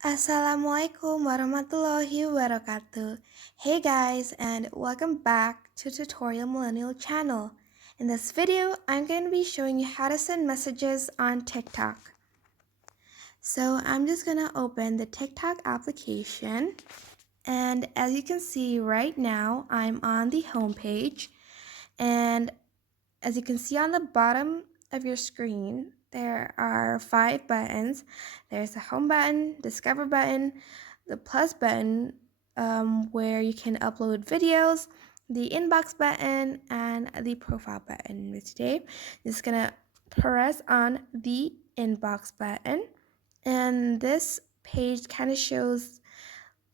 Assalamualaikum warahmatullahi wabarakatuh. Hey guys, and welcome back to Tutorial Millennial channel. In this video, I'm going to be showing you how to send messages on TikTok. So I'm just going to open the TikTok application, and as you can see right now, I'm on the home page, and as you can see on the bottom of your screen, there are 5 buttons. There's the home button, discover button, the plus button where you can upload videos, the inbox button, and the profile button. Today, I'm just gonna press on the inbox button, and this page kind of shows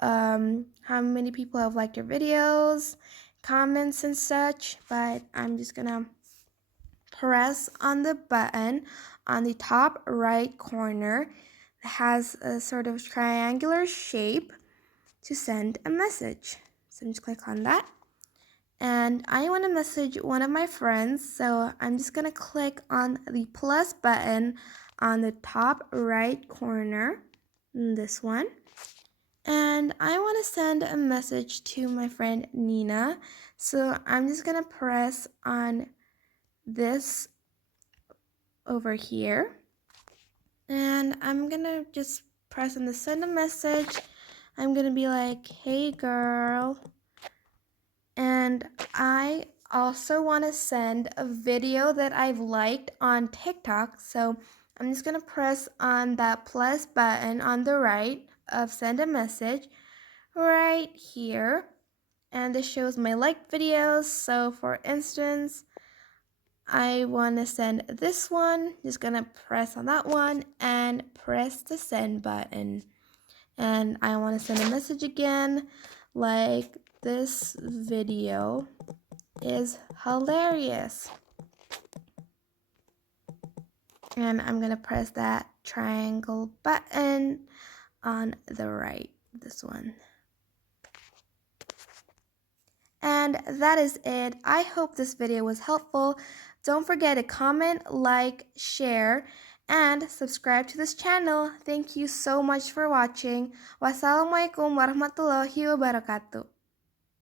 how many people have liked your videos, comments, and such. But I'm just gonna press on the button on the top right corner that has a sort of triangular shape to send a message. So just click on that. And I want to message one of my friends, so I'm just going to click on the plus button on the top right corner, this one. And I want to send a message to my friend Nina, so I'm just going to press on this over here, and I'm gonna just press on the send a message. I'm gonna be like, hey girl, and I also want to send a video that I've liked on TikTok, so I'm just gonna press on that plus button on the right of send a message right here, and this shows my liked videos. So for instance, I want to send this one. Just gonna press on that one and press the send button. And I want to send a message again, like, this video is hilarious. And I'm gonna press that triangle button on the right, this one. And that is it. I hope this video was helpful. Don't forget to comment, like, share, and subscribe to this channel. Thank you so much for watching. Wassalamualaikum warahmatullahi wabarakatuh.